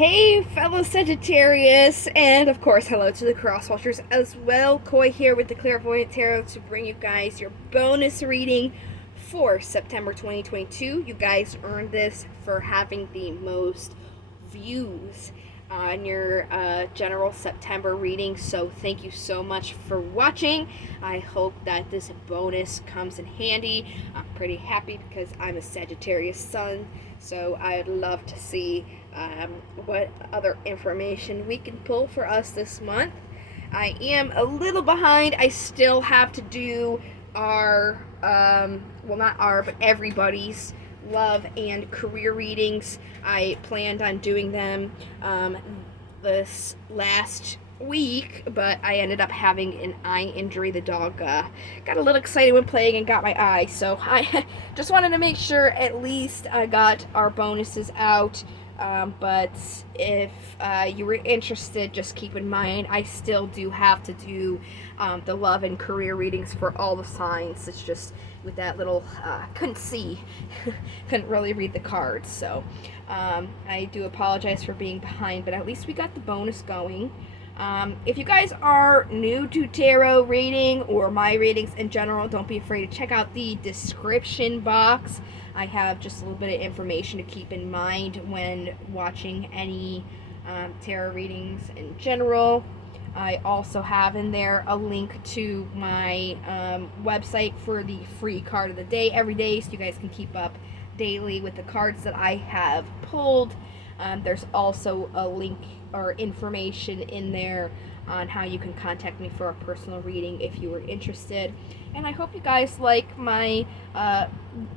Hey, fellow Sagittarius, and of course, hello to the cross watchers as well. Koi here with the Clairvoyant Tarot to bring you guys your bonus reading for September 2022. You guys earned this for having the most views on your general September reading, so thank you so much for watching. I hope that this bonus comes in handy. I'm pretty happy because I'm a Sagittarius sun, so I'd love to see what other information we can pull for us this month. I am a little behind. I still have to do our, well, not our, but everybody's love and career readings. I planned on doing them this last week, but I ended up having an eye injury. The dog got a little excited when playing and got my eye, so I just wanted to make sure at least I got our bonuses out. But if you were interested, just keep in mind I still do have to do the love and career readings for all the signs. It's just with that little couldn't see couldn't really read the cards, so I do apologize for being behind, but at least we got the bonus going. If you guys are new to tarot reading or my readings in general, don't be afraid to check out the description box. I have just a little bit of information to keep in mind when watching any tarot readings in general. I also have in there a link to my website for the free card of the day every day, so you guys can keep up daily with the cards that I have pulled. There's also a link or information in there on how you can contact me for a personal reading if you were interested. And I hope you guys like my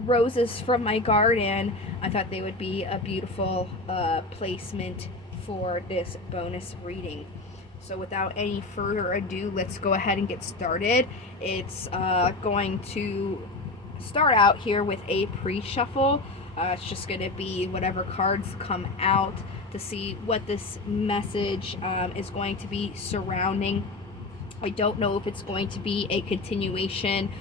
roses from my garden. I thought they would be a beautiful placement for this bonus reading. So without any further ado, let's go ahead and get started. It's going to start out here with a pre-shuffle. It's just going to be whatever cards come out to see what this message is going to be surrounding. I don't know if it's going to be a continuation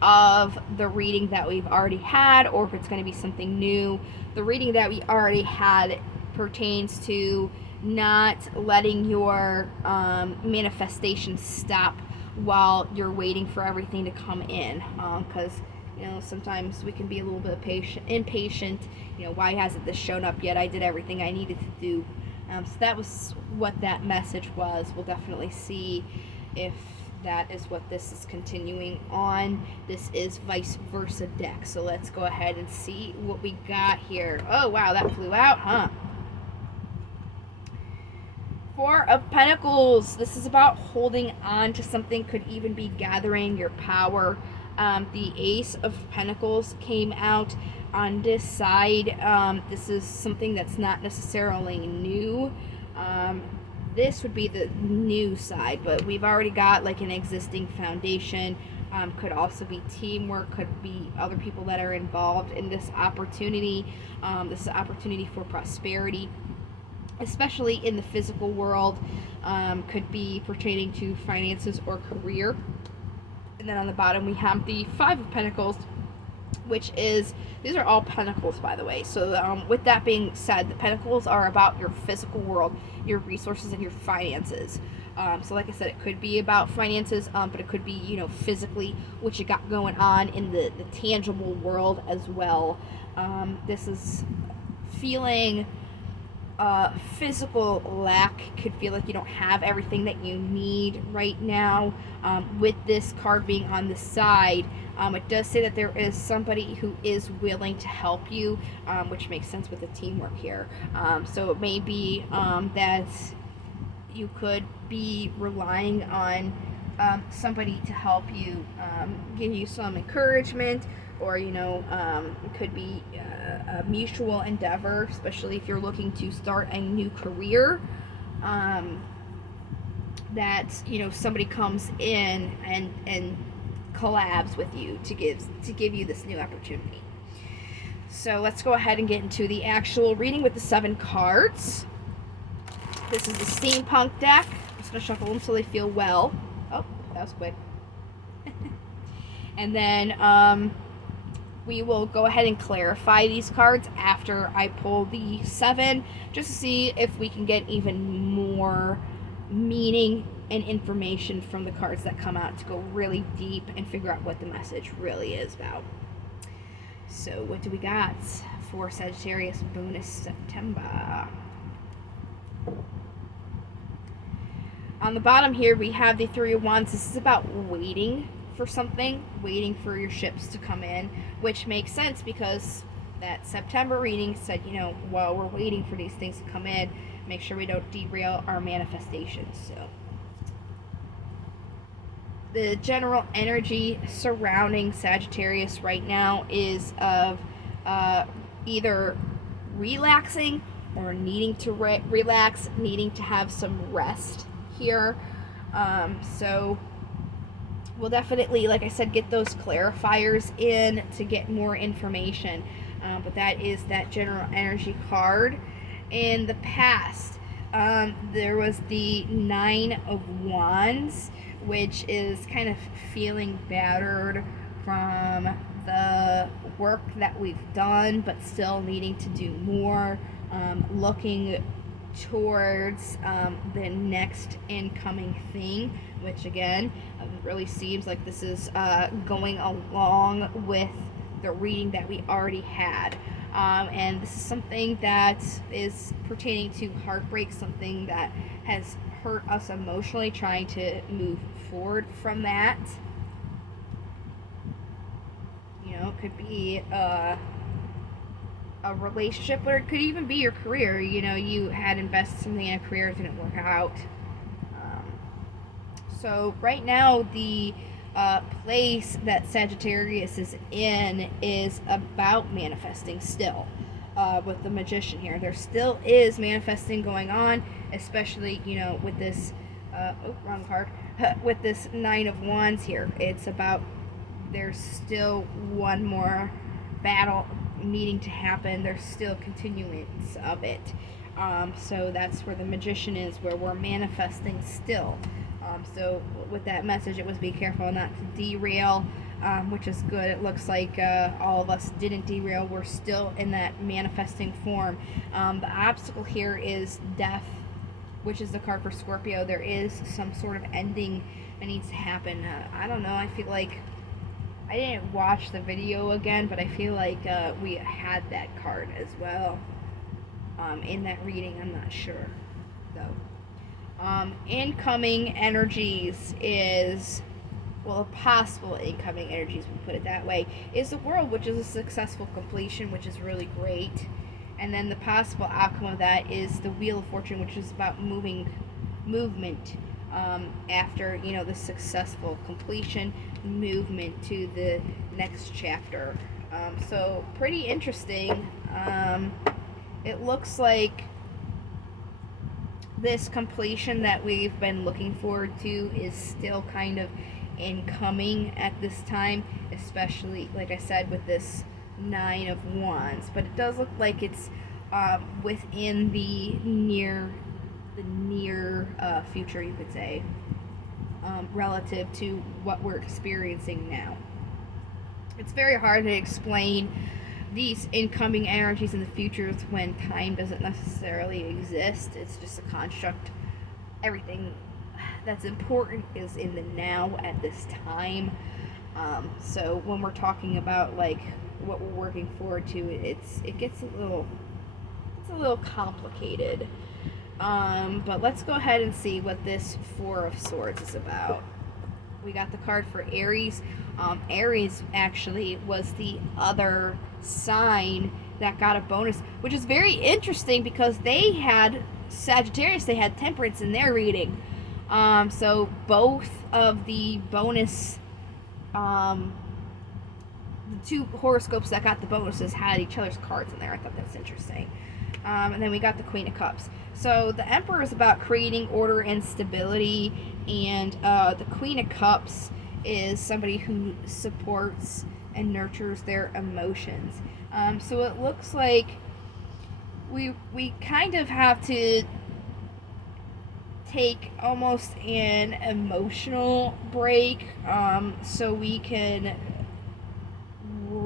of the reading that we've already had or if it's going to be something new. The reading that we already had pertains to not letting your manifestation stop while you're waiting for everything to come in, because sometimes we can be a little bit impatient. Why hasn't this shown up yet? I did everything I needed to do. So that was what that message was. We'll definitely see if that is what this is continuing on. This is vice versa deck. So let's go ahead and see what we got here. Oh, wow, that flew out, huh? Four of Pentacles. This is about holding on to something, could even be gathering your power. The Ace of Pentacles came out on this side. This is something that's not necessarily new. This would be the new side, but we've already got like an existing foundation. Could also be teamwork, could be other people that are involved in this opportunity. This is an opportunity for prosperity, especially in the physical world. Could be pertaining to finances or career. And then on the bottom we have the Five of Pentacles, which is, these are all pentacles, by the way. So with that being said, the pentacles are about your physical world, your resources, and your finances. So like I said, it could be about finances, but it could be, physically, what you got going on in the tangible world as well. This is feeling physical lack, could feel like you don't have everything that you need right now. With this card being on the side, it does say that there is somebody who is willing to help you, which makes sense with the teamwork here. So it may be that you could be relying on somebody to help you, give you some encouragement, or it could be a mutual endeavor, especially if you're looking to start a new career. That somebody comes in and collabs with you to give you this new opportunity. So let's go ahead and get into the actual reading with the 7 cards. This is the steampunk deck. I'm just gonna shuffle them so they feel well. Oh, that was quick. And then we will go ahead and clarify these cards after I pull the 7, just to see if we can get even more meaning and information from the cards that come out, to go really deep and figure out what the message really is about. So what do we got for Sagittarius bonus September? On the bottom here, we have the 3 of Wands. This is about waiting for something, waiting for your ships to come in, which makes sense because that September reading said, you know, while we're waiting for these things to come in, make sure we don't derail our manifestations. So the general energy surrounding Sagittarius right now is of either relaxing or needing to relax, needing to have some rest here. So we'll definitely, like I said, get those clarifiers in to get more information. But that is that general energy card. In the past, there was the 9 of Wands, which is kind of feeling battered from the work that we've done, but still needing to do more, looking towards the next incoming thing, which again really seems like this is going along with the reading that we already had, and this is something that is pertaining to heartbreak, something that has hurt us emotionally, trying to move forward from that. You know, it could be a relationship, or it could even be your career. You know, you had invested something in a career, it didn't work out. So right now, the place that Sagittarius is in is about manifesting still. With the Magician here, there still is manifesting going on, especially, you know, with this wrong card, with this 9 of Wands here. It's about, there's still one more battle needing to happen. There's still continuance of it. So that's where the Magician is, where we're manifesting still. So with that message, it was be careful not to derail, which is good. It looks like all of us didn't derail. We're still in that manifesting form. The obstacle here is death, which is the card for Scorpio. There is some sort of ending that needs to happen. I don't know. I feel like I didn't watch the video again, but I feel like we had that card as well in that reading. I'm not sure, though. Incoming energies is, well, possible incoming energies, we put it that way, is the World, which is a successful completion, which is really great. And then the possible outcome of that is the Wheel of Fortune, which is about movement after, you know, the successful completion, movement to the next chapter. So pretty interesting. It looks like this completion that we've been looking forward to is still kind of incoming at this time, especially, like I said, with this 9 of Wands. But it does look like it's within the near future, you could say, relative to what we're experiencing now. It's very hard to explain these incoming energies in the futures when time doesn't necessarily exist. It's just a construct. Everything that's important is in the now at this time. So when we're talking about like what we're working forward to, it gets a little complicated. But let's go ahead and see what this 4 of Swords is about. We got the card for Aries. Aries actually was the other sign that got a bonus, which is very interesting because they had Sagittarius, they had Temperance in their reading. So both of the bonus, the 2 horoscopes that got the bonuses had each other's cards in there. I thought that's interesting. And then we got the Queen of Cups. So the Emperor is about creating order and stability, and the Queen of Cups is somebody who supports and nurtures their emotions. So it looks like we kind of have to take almost an emotional break so we can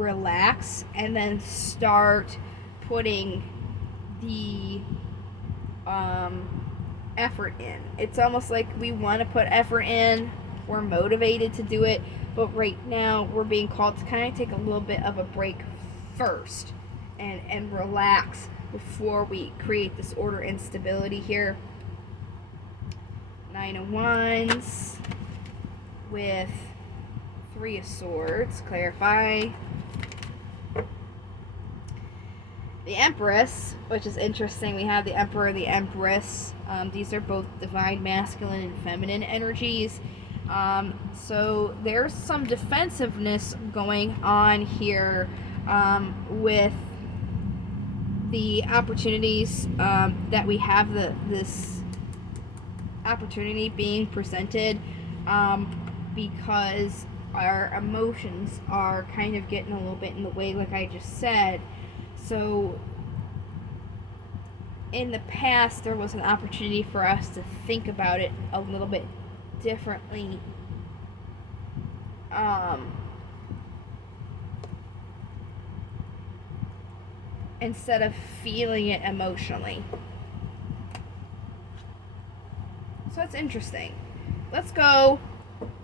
relax and then start putting the effort in. It's almost like we want to put effort in, we're motivated to do it, but right now we're being called to kind of take a little bit of a break first and relax before we create this order and stability here. 9 of Wands with 3 of Swords. Clarify. The Empress, which is interesting. We have the Emperor and the Empress. These are both divine masculine and feminine energies. So there's some defensiveness going on here with the opportunities that we have, this opportunity being presented, because our emotions are kind of getting a little bit in the way, like I just said. So in the past, there was an opportunity for us to think about it a little bit differently. Instead of feeling it emotionally. So that's interesting. Let's go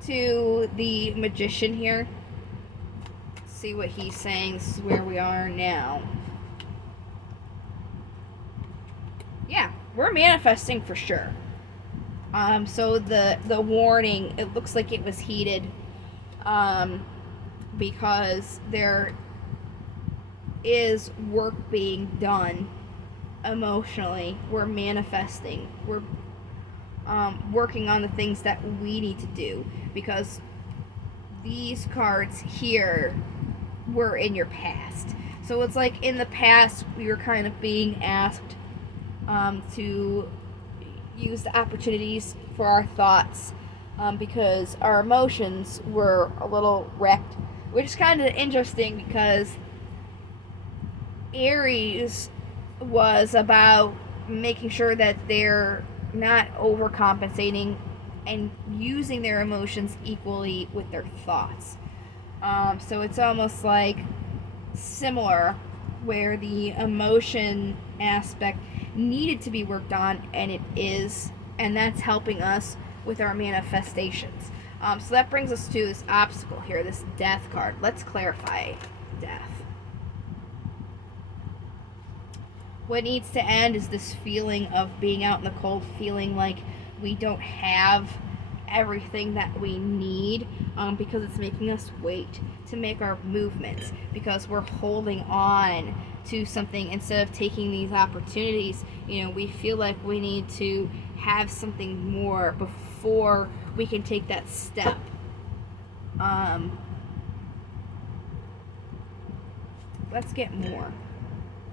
to the Magician here. See what he's saying. This is where we are now. Yeah, we're manifesting for sure. So the warning, it looks like it was heated, because there is work being done emotionally. We're manifesting. We're working on the things that we need to do, because these cards here were in your past. So it's like in the past we were kind of being asked to use the opportunities for our thoughts, because our emotions were a little wrecked, which is kind of interesting because Aries was about making sure that they're not overcompensating and using their emotions equally with their thoughts. So it's almost like similar, where the emotion aspect needed to be worked on, and it is, and that's helping us with our manifestations. So that brings us to this obstacle here, this Death card. Let's clarify Death. What needs to end is this feeling of being out in the cold, feeling like we don't have everything that we need, because it's making us wait to make our movements, because we're holding on to something instead of taking these opportunities. You know, we feel like we need to have something more before we can take that step. Let's get more.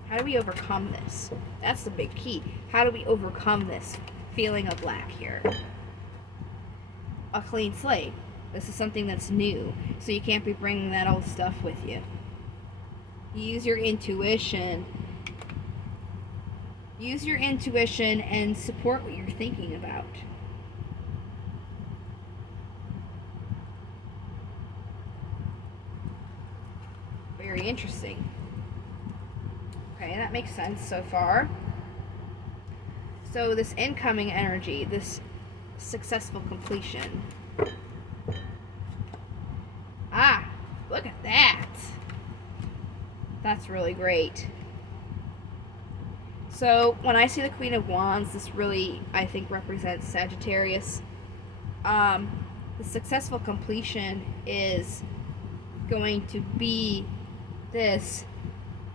How do we overcome this? That's the big key. How do we overcome this feeling of lack here? A clean slate. This is something that's new, so you can't be bringing that old stuff with you. Use your intuition. Use your intuition and support what you're thinking about. Very interesting. Okay, that makes sense so far. So this incoming energy, this successful completion. Ah, look at that. That's really great. So when I see the Queen of Wands, this really, I think, represents Sagittarius. The successful completion is going to be this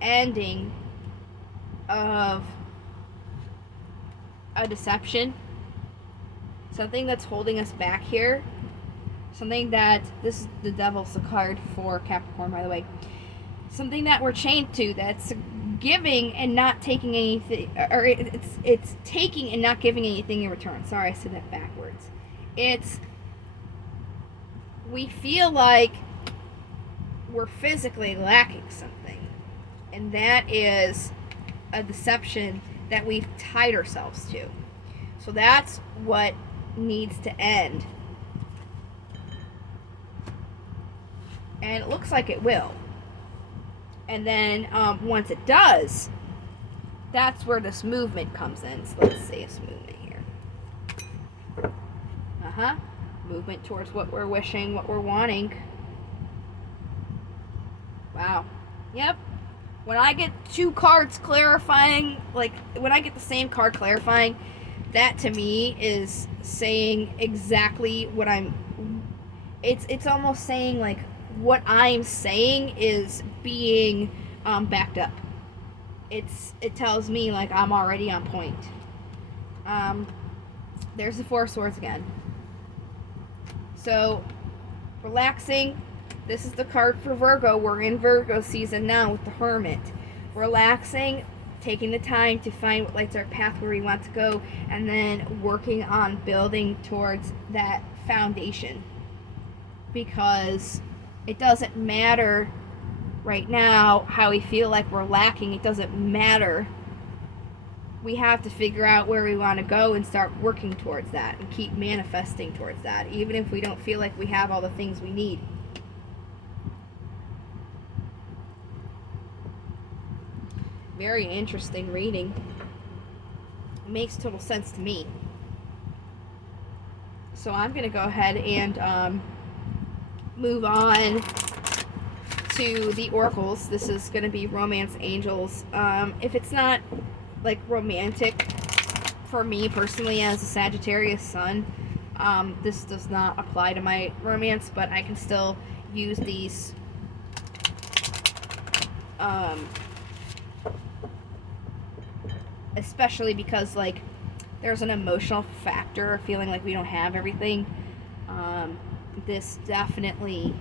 ending of a deception, something that's holding us back here, something that, this is the Devil's card for Capricorn, by the way, something that we're chained to, that's giving and not taking anything, or it's taking and not giving anything in return. Sorry, I said that backwards. It's, we feel like we're physically lacking something, and that is a deception that we've tied ourselves to. So that's what needs to end, and it looks like it will. And then once it does, that's where this movement comes in. So let's see this movement here. Movement towards what we're wishing, what we're wanting. Wow. Yep. When I get two cards clarifying, like when I get the same card clarifying, that to me is saying exactly what it's almost saying like what I'm saying is being backed up. It tells me like I'm already on point. There's the Four of Swords again. So, relaxing. This is the card for Virgo. We're in Virgo season now with the Hermit. Relaxing, taking the time to find what lights our path where we want to go, and then working on building towards that foundation. Because it doesn't matter right now how we feel like we're lacking. It doesn't matter. We have to figure out where we want to go and start working towards that and keep manifesting towards that, even if we don't feel like we have all the things we need. Very interesting reading. It makes total sense to me. So I'm going to go ahead and move on to the oracles. This is going to be romance angels. If it's not like romantic for me personally as a Sagittarius sun, this does not apply to my romance, but I can still use these especially because like there's an emotional factor, feeling like we don't have everything. This definitely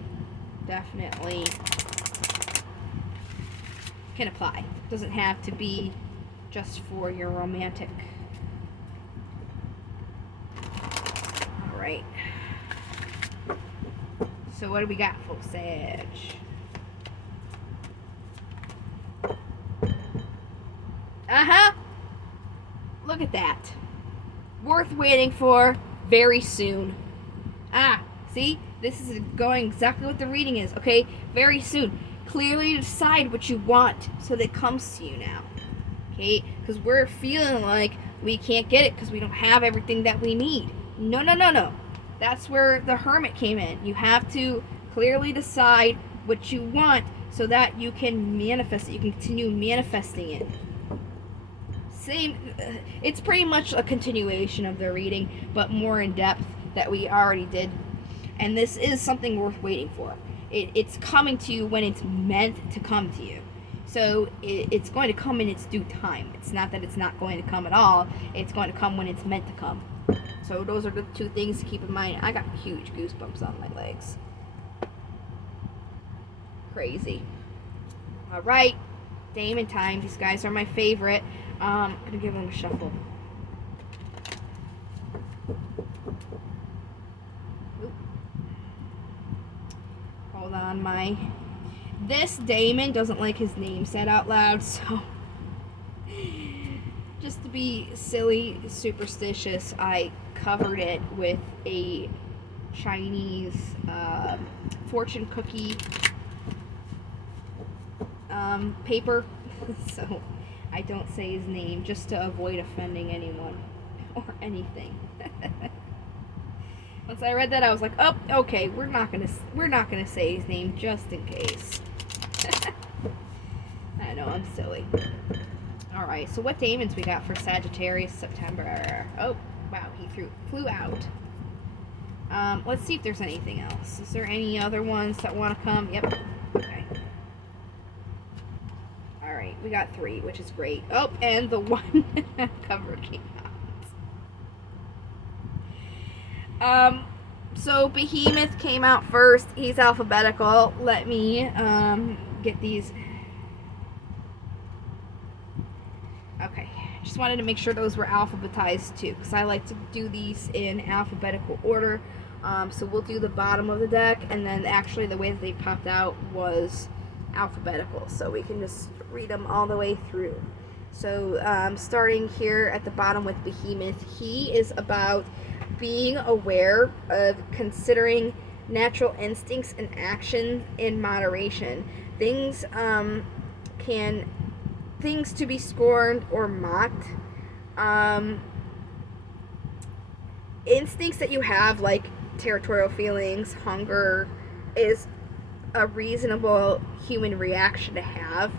can apply. It doesn't have to be just for your romantic. All right. So what do we got, folks? Sag. Look at that. Worth waiting for. Very soon. See? This is going exactly what the reading is, okay? Very soon. Clearly decide what you want so that it comes to you now. Okay? Because we're feeling like we can't get it because we don't have everything that we need. No. That's where the Hermit came in. You have to clearly decide what you want so that you can manifest it. You can continue manifesting it. Same, it's pretty much a continuation of the reading, but more in depth that we already did. And this is something worth waiting for. It's coming to you when it's meant to come to you. So it's going to come in its due time. It's not that it's not going to come at all. It's going to come when it's meant to come. So those are the two things to keep in mind. I got huge goosebumps on my legs. Crazy. All right. Damon time. These guys are my favorite. I'm going to give them a shuffle. Oop. Hold on, this Damon doesn't like his name said out loud, so just to be silly, superstitious, I covered it with a Chinese fortune cookie paper, so I don't say his name just to avoid offending anyone or anything. Once I read that, I was like, "Oh, okay, we're not gonna say his name just in case." I know, I'm silly. All right, so what Damons we got for Sagittarius September? Oh, wow, he flew out. Let's see if there's anything else. Is there any other ones that want to come? Yep. Okay. All right, we got 3, which is great. Oh, and the one cover came out. So Behemoth came out first. He's alphabetical. Let me get these. Okay, just wanted to make sure those were alphabetized too, because I like to do these in alphabetical order. So we'll do the bottom of the deck, and then actually the way that they popped out was alphabetical, so we can just read them all the way through. So starting here at the bottom with Behemoth, he is about being aware of considering natural instincts and action in moderation. Things things to be scorned or mocked. Instincts that you have, like territorial feelings, hunger, is a reasonable human reaction to have.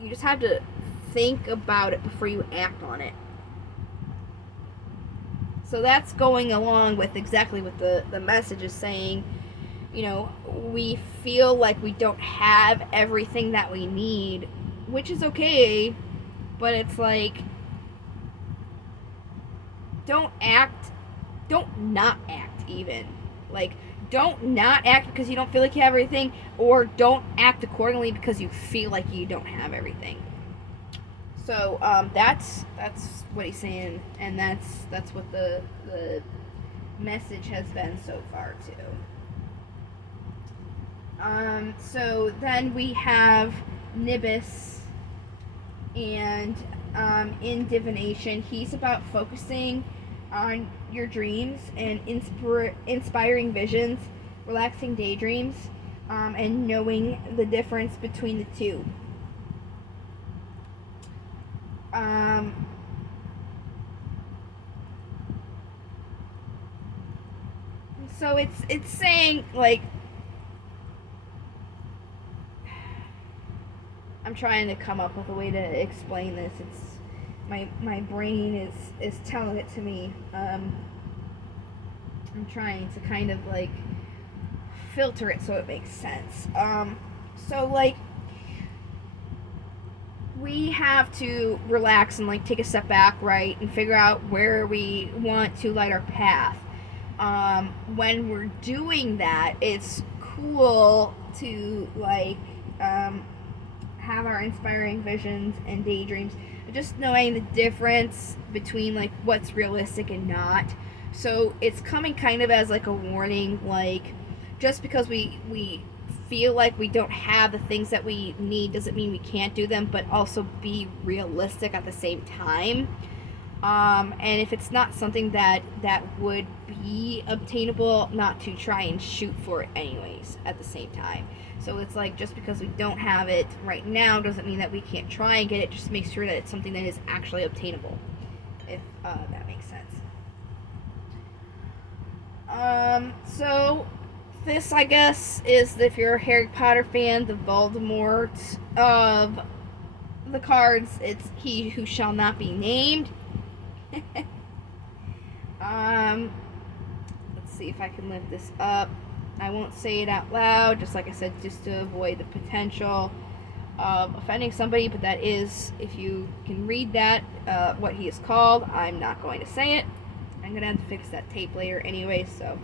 You just have to think about it before you act on it. So that's going along with exactly what the message is saying. You know, we feel like we don't have everything that we need, which is okay, but it's like, don't not act even. Like, don't not act because you don't feel like you have everything, or don't act accordingly because you feel like you don't have everything. So that's what he's saying, and that's what the message has been so far too. So then we have Nibis, and in divination, he's about focusing on your dreams and inspiring visions, relaxing daydreams, and knowing the difference between the two. So it's saying, like, I'm trying to come up with a way to explain this. It's my brain is telling it to me. I'm trying to kind of like filter it so it makes sense. So like, we have to relax and like take a step back, right, and figure out where we want to light our path. When we're doing that, it's cool to like have our inspiring visions and daydreams, just knowing the difference between like what's realistic and not. So it's coming kind of as like a warning, like, just because we feel like we don't have the things that we need doesn't mean we can't do them, but also be realistic at the same time. And if it's not something that would be obtainable, not to try and shoot for it anyways at the same time. So it's like, just because we don't have it right now doesn't mean that we can't try and get it. Just make sure that it's something that is actually obtainable, if that makes sense. So this, I guess, is, if you're a Harry Potter fan, the Voldemort of the cards. It's he who shall not be named. Let's see if I can lift this up. I won't say it out loud, just like I said, just to avoid the potential of offending somebody, but that is, if you can read that, what he is called. I'm not going to say it. I'm going to have to fix that tape later anyway, so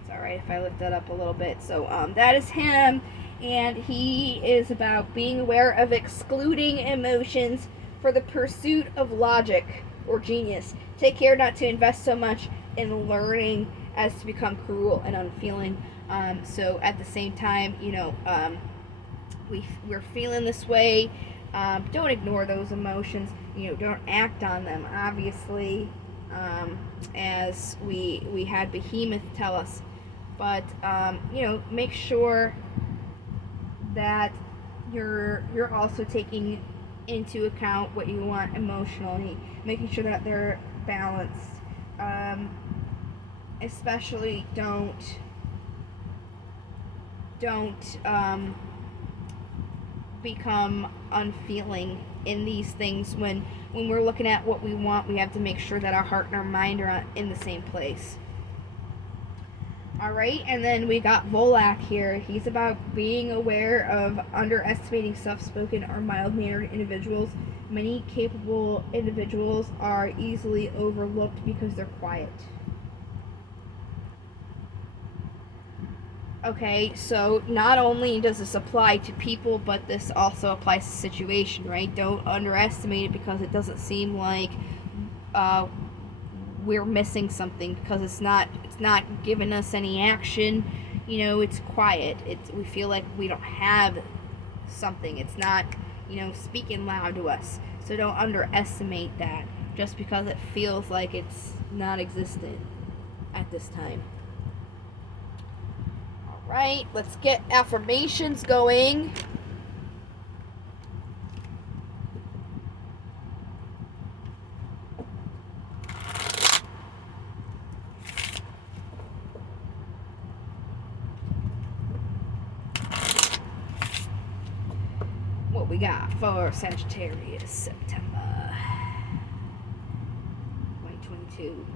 it's alright if I lift that up a little bit. So that is him, and he is about being aware of excluding emotions for the pursuit of logic or genius. Take care not to invest so much in learning as to become cruel and unfeeling. So at the same time, you know, we're feeling this way. Don't ignore those emotions. You know, don't act on them. Obviously, as we had Behemoth tell us, but you know, make sure that you're also taking into account what you want emotionally, making sure that they're balanced. Especially don't become unfeeling in these things. When we're looking at what we want, we have to make sure that our heart and our mind are in the same place. Alright, and then we got Volak here. He's about being aware of underestimating soft-spoken or mild-mannered individuals. Many capable individuals are easily overlooked because they're quiet. Okay, so not only does this apply to people, but this also applies to situation, right? Don't underestimate it because it doesn't seem like we're missing something, because it's not giving us any action. You know, it's quiet. We feel like we don't have something. It's not, you know, speaking loud to us. So don't underestimate that just because it feels like it's not existent at this time. Right, let's get affirmations going. we got for Sagittarius September 2022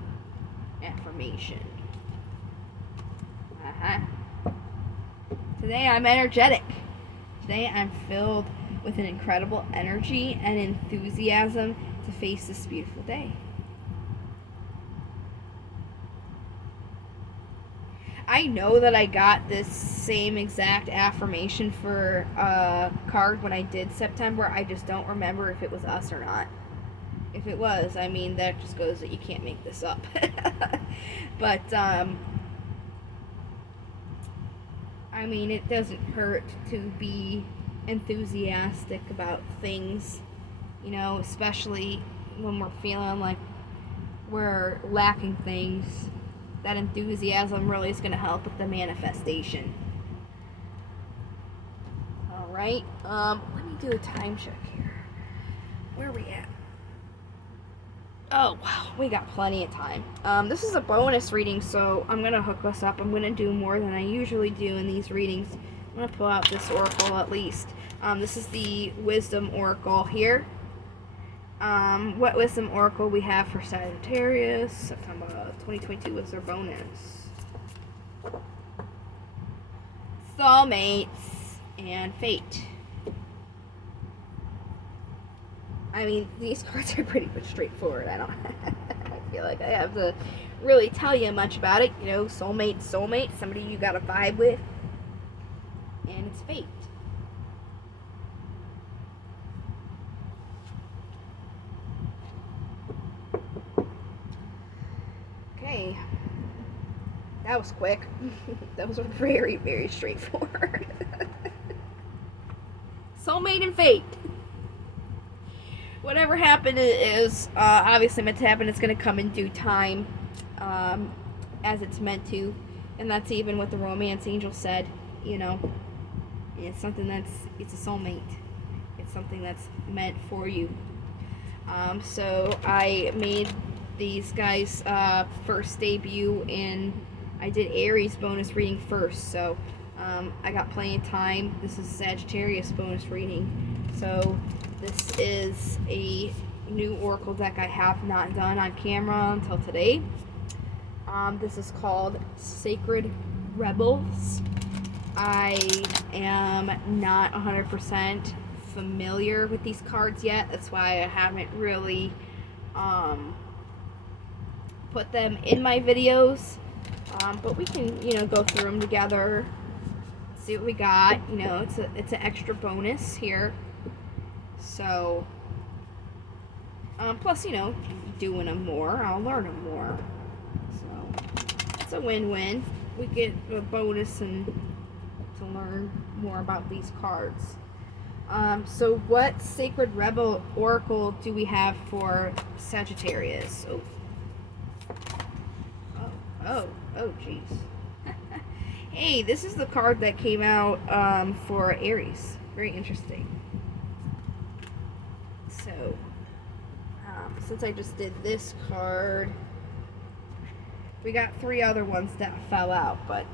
affirmation. Today I'm energetic. Today I'm filled with an incredible energy and enthusiasm to face this beautiful day. I know that I got this same exact affirmation for a card when I did September. I just don't remember if it was us or not. If it was, I mean, that just goes that you can't make this up. But, I mean, it doesn't hurt to be enthusiastic about things, you know, especially when we're feeling like we're lacking things. That enthusiasm really is going to help with the manifestation. Alright, let me do a time check here. Where are we at? Oh, wow, we got plenty of time. This is a bonus reading, so I'm going to hook us up. I'm going to do more than I usually do in these readings. I'm going to pull out this oracle at least. This is the Wisdom Oracle here. What Wisdom Oracle we have for Sagittarius September 2022 was their bonus. Soulmates and Fate. I mean, these cards are pretty much straightforward. I feel like I have to really tell you much about it. You know, soulmate, somebody you got a vibe with. And it's Fate. Okay. That was quick. That was very, very straightforward. Soulmate and Fate. Whatever happened is obviously meant to happen. It's going to come in due time, as it's meant to. And that's even what the romance angel said, you know. It's something it's a soulmate. It's something that's meant for you. So I made these guys' first debut in, I did Aries bonus reading first. So I got plenty of time. This is Sagittarius bonus reading. So this is a new oracle deck I have not done on camera until today. This is called Sacred Rebels. I am not 100% familiar with these cards yet. That's why I haven't really put them in my videos. But we can, you know, go through them together, see what we got. You know, it's an extra bonus here. So, plus, you know, doing them more, I'll learn them more. So, it's a win-win. We get a bonus and to learn more about these cards. So what Sacred Rebel Oracle do we have for Sagittarius? Oh, jeez. Hey, this is the card that came out for Aries. Very interesting. So, since I just did this card, we got 3 other ones that fell out, but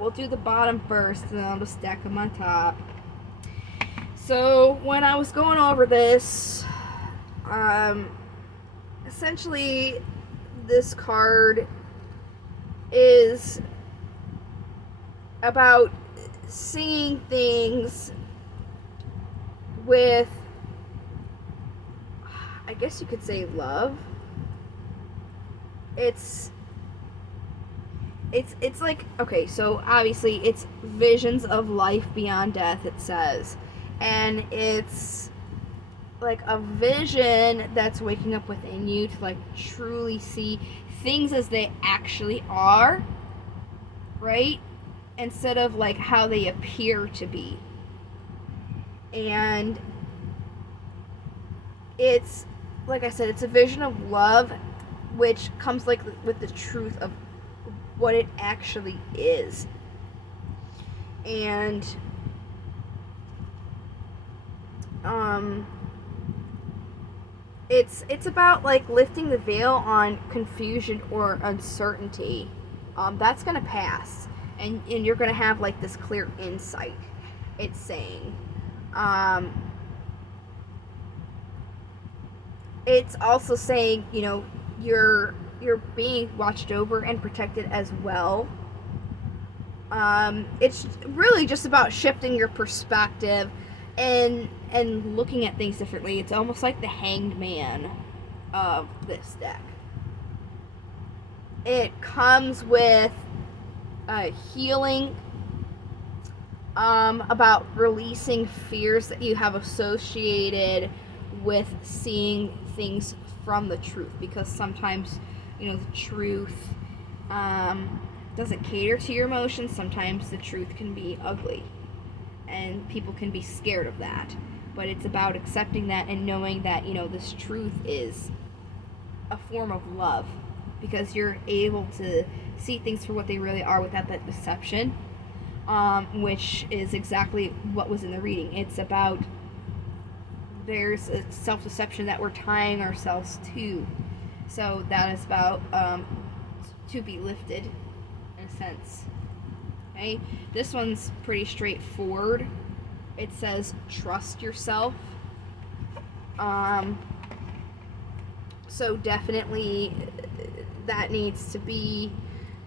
we'll do the bottom first, and then I'll just stack them on top. So, when I was going over this, essentially, this card is about seeing things with, I guess you could say, love. It's like, okay, so obviously it's visions of life beyond death, it says. And it's like a vision that's waking up within you to like truly see things as they actually are, right? Instead of like how they appear to be. And it's, like I said, it's a vision of love, which comes like with the truth of what it actually is. And it's about like lifting the veil on confusion or uncertainty. That's gonna pass, and you're gonna have like this clear insight, it's saying. It's also saying, you know, you're being watched over and protected as well. It's really just about shifting your perspective and looking at things differently. It's almost like the Hanged Man of this deck. It comes with healing, about releasing fears that you have associated with seeing things from the truth, because sometimes, you know, the truth doesn't cater to your emotions. Sometimes the truth can be ugly and people can be scared of that, but it's about accepting that and knowing that, you know, this truth is a form of love, because you're able to see things for what they really are without that deception, which is exactly what was in the reading. It's about, there's a self-deception that we're tying ourselves to, so that is about to be lifted in a sense. Okay, this one's pretty straightforward. It says trust yourself. So definitely that needs to be,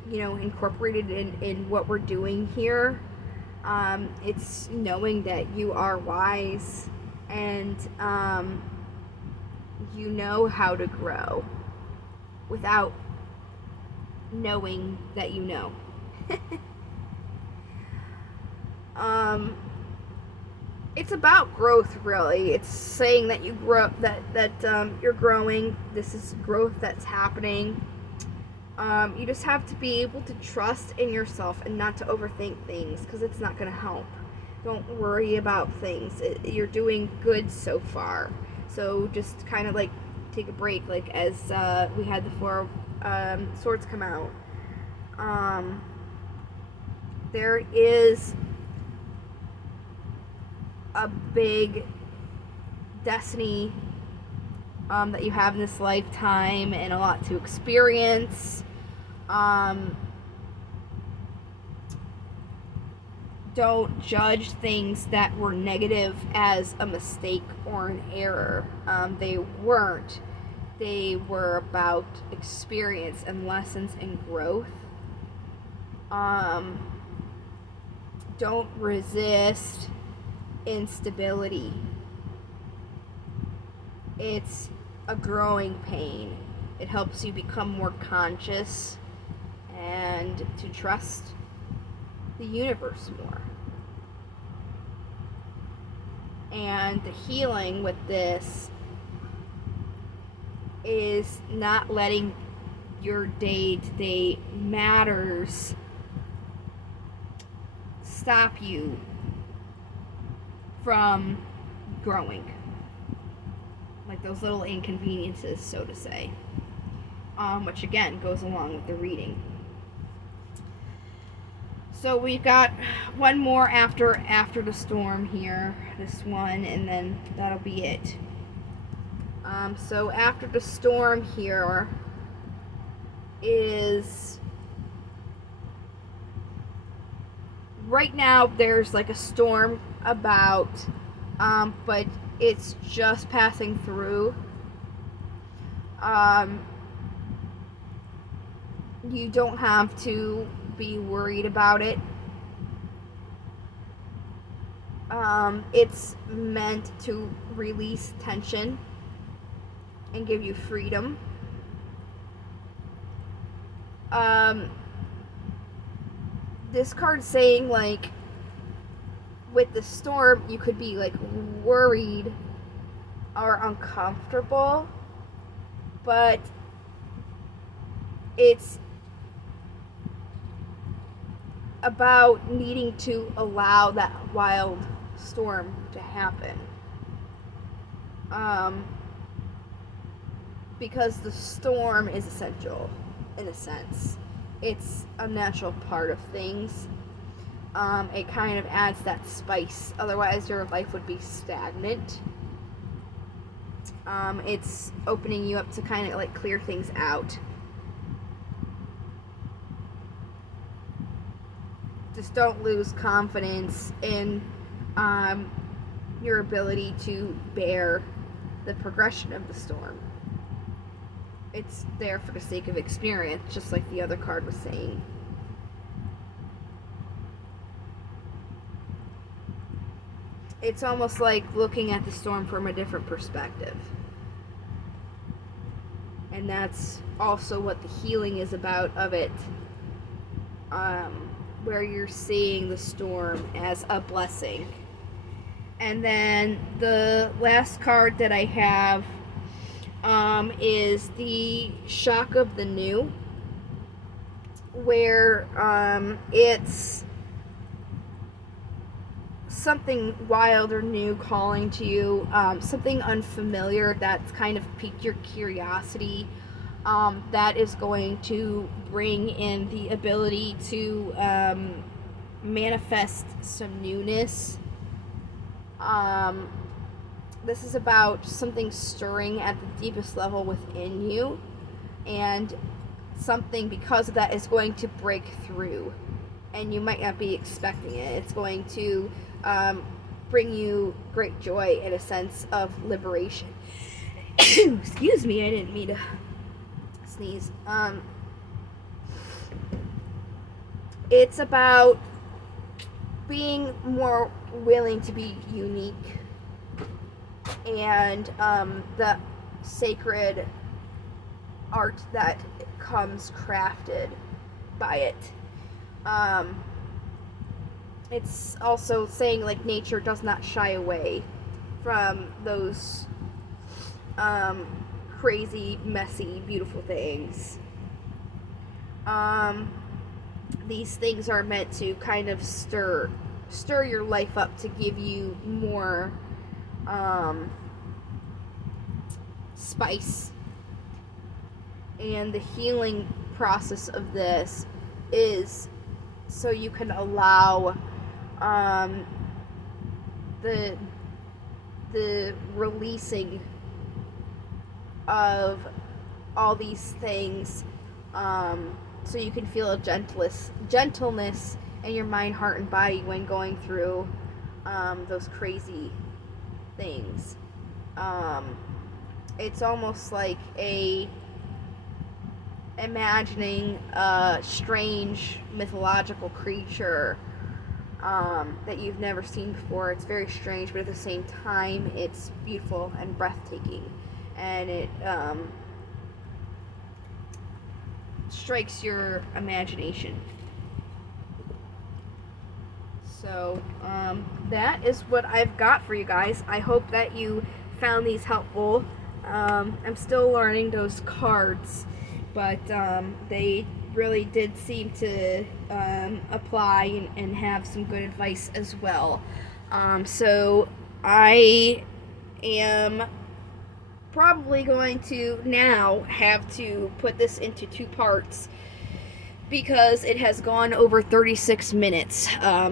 you know, incorporated in what we're doing here. It's knowing that you are wise and you know how to grow without knowing that you know. It's about growth, really. It's saying that you grow, that you're growing. This is growth that's happening. You just have to be able to trust in yourself and not to overthink things, because it's not going to help. Don't worry about things. You're doing good so far. So just kind of like take a break, like as we had the Four of Swords come out. There is a big destiny that you have in this lifetime and a lot to experience. Don't judge things that were negative as a mistake or an error. They weren't. They were about experience and lessons and growth. Don't resist instability. It's a growing pain. It helps you become more conscious and to trust the universe more. And the healing with this is not letting your day-to-day matters stop you from growing. Like those little inconveniences, so to say. Which again goes along with the reading. So we've got one more after the storm here, this one, and then that'll be it. So after the storm here is, right now there's like a storm about, but it's just passing through. You don't have to be worried about it. It's meant to release tension and give you freedom. This card's saying, like, with the storm, you could be like worried or uncomfortable, but it's about needing to allow that wild storm to happen. Because the storm is essential, in a sense. It's a natural part of things. It kind of adds that spice. Otherwise, your life would be stagnant. It's opening you up to kind of like clear things out. Just don't lose confidence in your ability to bear the progression of the storm. it's there for the sake of experience, just like the other card was saying. It's almost like looking at the storm from a different perspective. And that's also what the healing is about of it. Where you're seeing the storm as a blessing. And then the last card that I have is the shock of the new, where it's something wild or new calling to you, something unfamiliar that's kind of piqued your curiosity, that is going to bring in the ability to manifest some newness. This is about something stirring at the deepest level within you, and something, because of that, is going to break through, and you might not be expecting it. It's going to bring you great joy and a sense of liberation. Excuse me, I didn't mean to sneeze. It's about being more willing to be unique, and the sacred art that comes crafted by it. It's also saying, like, nature does not shy away from those crazy, messy, beautiful things. These things are meant to kind of stir your life up, to give you more spice. And the healing process of this is so you can allow the releasing of all these things, so you can feel a gentleness in your mind, heart, and body when going through those crazy things. It's almost like imagining a strange mythological creature that you've never seen before. It's very strange, but at the same time, it's beautiful and breathtaking, and it strikes your imagination. So that is what I've got for you guys. I hope that you found these helpful. I'm still learning those cards, but they really did seem to apply and have some good advice as well. So I am probably going to now have to put this into 2 parts, because it has gone over 36 minutes.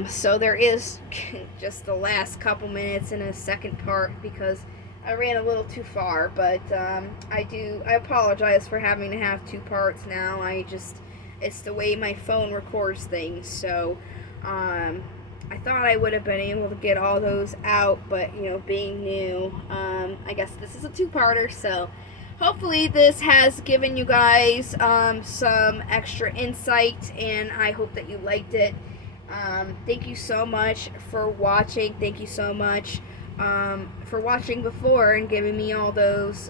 So there is just the last couple minutes in a second part, because I ran a little too far, but I apologize for having to have 2 parts now. It's the way my phone records things. So I thought I would have been able to get all those out, but being new, I guess this is a 2-parter. So hopefully this has given you guys some extra insight, and I hope that you liked it. Thank you so much for watching. Thank you so much for watching before and giving me all those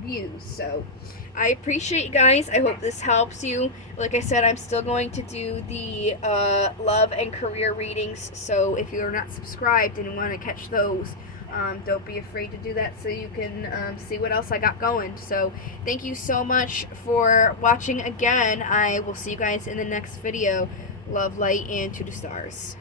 views. So I appreciate you guys. I hope this helps you. Like I said, I'm still going to do the love and career readings, so if you're not subscribed and want to catch those, don't be afraid to do that, so you can see what else I got going. So thank you so much for watching again. I will see you guys in the next video. Love, light, and to the stars.